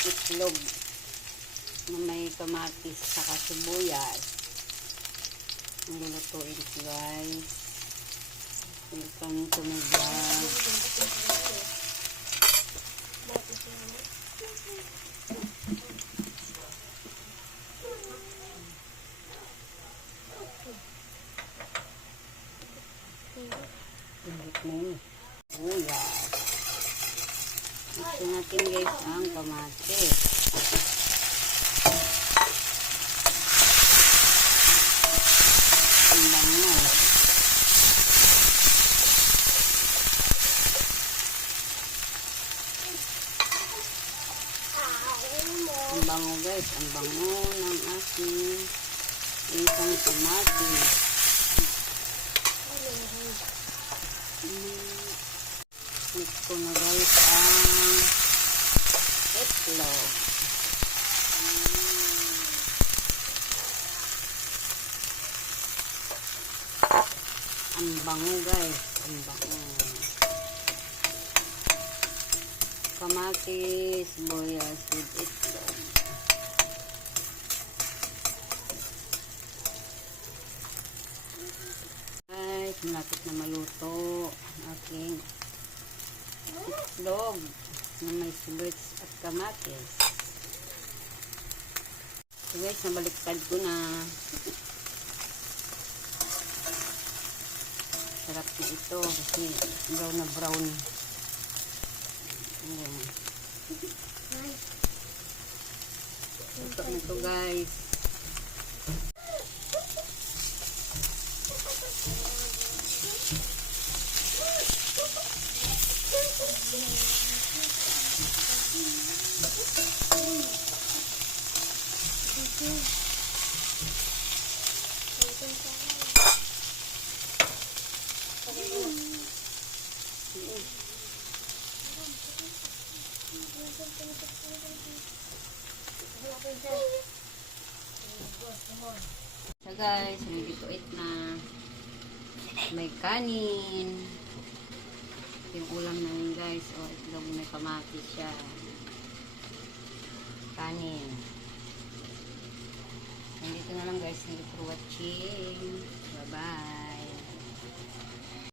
itlog na may kamatis saka sibuyas. Nilulutuin ko guys. Welcome to my vlog. Init mo. Buyas. Ito natin guys ang kamatis. Ang bango. Ang bango guys. Ang bango ng aking isang kamatis. Ko na guys ang itlog. Ang bango guys. Ang bango. Kamatis, boyas with itlog. Guys, malapit na maluto ang aking itlog na may sibuyas at kamatis. Guys, nabaliktad ko na. Sarap na ito kasi brown na brown. Ayan. Ito na ito guys. So guys, eat na. May kanin. Yung ulam namin guys. O, itlog may kamatis siya. Kanin. Nandito na lang guys. Thank you for watching. Bye-bye.